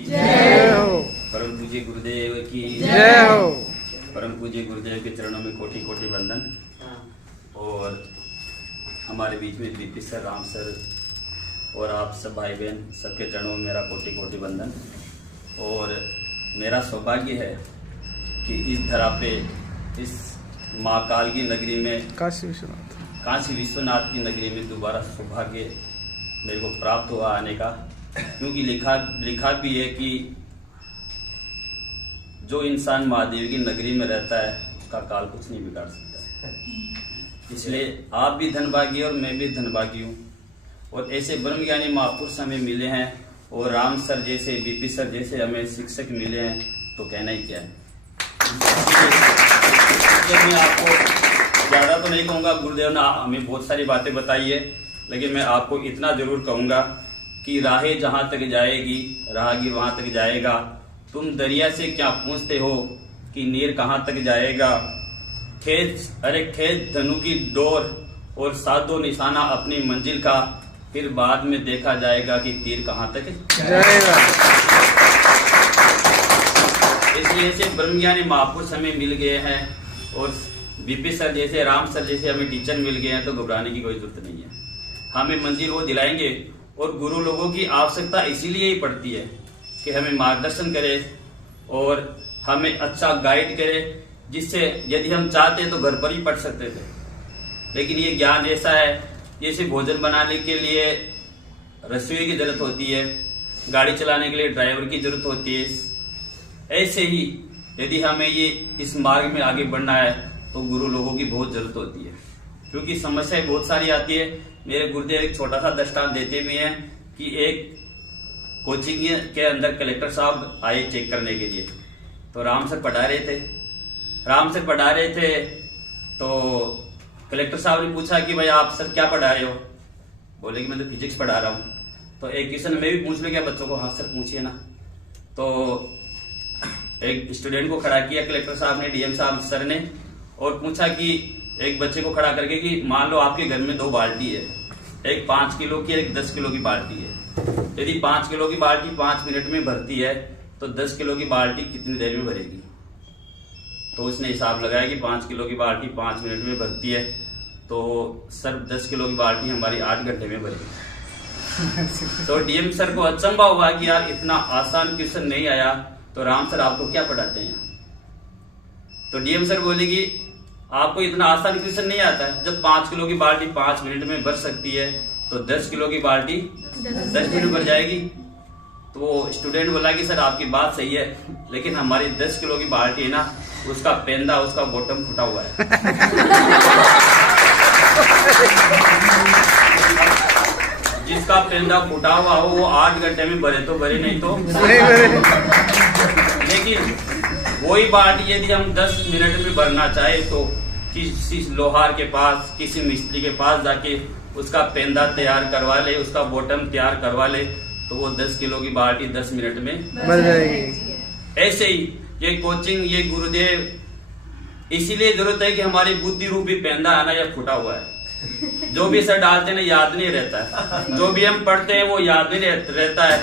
जय हो। परम पूज्य गुरुदेव की जय हो। परम पूज्य गुरुदेव के चरणों में कोटि कोटि वंदन। और हमारे बीच में दीपी सर, राम सर और आप सब भाई बहन सबके चरणों में मेरा कोटि कोटि वंदन। और मेरा सौभाग्य है कि इस धरा पे, इस महाकाल की नगरी में, काशी विश्वनाथ की नगरी में दोबारा सौभाग्य मेरे को प्राप्त हुआ आने का। क्योंकि लिखा भी है कि जो इंसान महादेव की नगरी में रहता है उसका काल कुछ नहीं बिगाड़ सकता है। इसलिए आप भी धनभागी और मैं भी धनभागी हूँ। और ऐसे ब्रह्म ज्ञानी महापुरुष हमें मिले हैं और राम सर जैसे, बीपी सर जैसे हमें शिक्षक मिले हैं, तो कहना ही क्या है। मैं आपको ज्यादा तो नहीं कहूँगा, गुरुदेव ने हमें बहुत सारी बातें बताई है, लेकिन मैं आपको इतना जरूर कहूँगा कि राहें जहाँ तक जाएगी राहगीर वहां तक जाएगा। तुम दरिया से क्या पूछते हो कि नीर कहाँ तक जाएगा। खेत धनु की डोर और साधो निशाना अपनी मंजिल का, फिर बाद में देखा जाएगा कि तीर कहाँ तक जाएगा। इसलिए ऐसे ब्रह्मज्ञानी महापुरुष हमें मिल गए हैं और बीपी सर जैसे, राम सर जैसे हमें टीचर मिल गए हैं, तो घबराने की कोई जरूरत नहीं है। हमें मंजिल वो दिलाएंगे। और गुरु लोगों की आवश्यकता इसीलिए ही पड़ती है कि हमें मार्गदर्शन करे और हमें अच्छा गाइड करे, जिससे यदि हम चाहते तो घर पर ही पढ़ सकते थे। लेकिन ये ज्ञान ऐसा है, जैसे भोजन बनाने के लिए रसोई की जरूरत होती है, गाड़ी चलाने के लिए ड्राइवर की जरूरत होती है, ऐसे ही यदि हमें ये इस मार्ग में आगे बढ़ना है तो गुरु लोगों की बहुत जरूरत होती है। क्योंकि समस्याएं बहुत सारी आती है। मेरे गुरुदेव एक छोटा सा दृष्टांत देते भी हैं कि एक कोचिंग के अंदर कलेक्टर साहब आए चेक करने के लिए। तो राम सर पढ़ा रहे थे तो कलेक्टर साहब ने पूछा कि भाई आप सर क्या पढ़ा रहे हो। बोले कि मैं तो फिजिक्स पढ़ा रहा हूँ। तो एक क्वेश्चन मैं भी पूछ लूँ क्या बच्चों को। हाँ सर पूछिए ना। तो एक स्टूडेंट को खड़ा किया कलेक्टर साहब ने, डीएम साहब सर ने, और पूछा कि एक बच्चे को खड़ा करके कि मान लो आपके घर में 2 बाल्टी है, एक 5 किलो की, एक 10 किलो की बाल्टी है। यदि 5 किलो की बाल्टी 5 मिनट में भरती है तो 10 किलो की बाल्टी कितनी देर में भरेगी। तो उसने हिसाब लगाया कि 5 किलो की बाल्टी 5 मिनट में भरती है, तो सर 10 किलो की बाल्टी हमारी 8 घंटे में भरेगी। तो डीएम सर को अचंभा हुआ कि यार इतना आसान क्वेश्चन नहीं आया, तो राम सर आपको क्या पढ़ाते हैं। तो डीएम सर बोले कि आपको इतना आसान क्वेश्चन नहीं आता है। जब 5 किलो की बाल्टी 5 मिनट में भर सकती है तो 10 किलो की बाल्टी 10 मिनट भर जाएगी। तो वो स्टूडेंट बोला कि सर आपकी बात सही है, लेकिन हमारी 10 किलो की बाल्टी है ना, उसका पेंदा, उसका बॉटम फुटा हुआ है। जिसका पेंदा फुटा हुआ हो वो 8 घंटे में भरे तो भरे, नहीं तो लेकिन वही बाल्टी यदि हम 10 मिनट में भरना चाहे तो किसी लोहार के पास, किसी मिस्त्री के पास जाके उसका पेंदा तैयार करवा ले, उसका बॉटम तैयार करवा ले, तो वो 10 किलो की बाल्टी 10 मिनट में भर जाएगी। ऐसे ही ये कोचिंग, ये गुरुदेव, इसीलिए जरूरत है कि हमारी बुद्धि रूपी पेंदा आना या फूटा हुआ है। जो भी सर डालते हैं याद नहीं रहता है, जो भी हम पढ़ते हैं वो याद नहीं रहता है।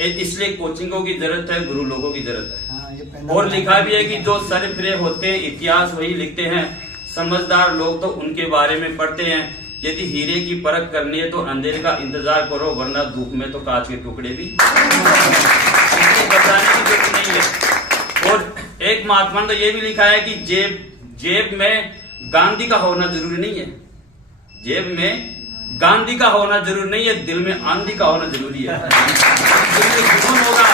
इसलिए कोचिंगों की जरूरत है, गुरु लोगों की जरूरत है। और लिखा भी है कि जो सरप्रिय होते हैं इतिहास वही लिखते हैं, समझदार लोग तो उनके बारे में पढ़ते हैं। यदि हीरे की परख करनी है तो अंधेरे का इंतजार करो, वरना धूप में तो कांच के टुकड़े भी बताने की जरूरत नहीं है। और एक महात्मा ने तो ये भी लिखा है कि जेब में गांधी का होना जरूरी नहीं है। जेब में गांधी का होना जरूरी नहीं है, दिल में आंधी का होना जरूरी है। जुनून होगा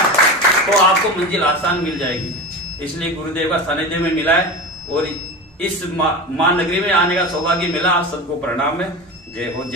तो आपको मंजिल आसान मिल जाएगी। इसलिए गुरुदेव का सानिध्य में मिला है और इस मां नगरी में आने का सौभाग्य मिला। आप सबको प्रणाम है। जय हो।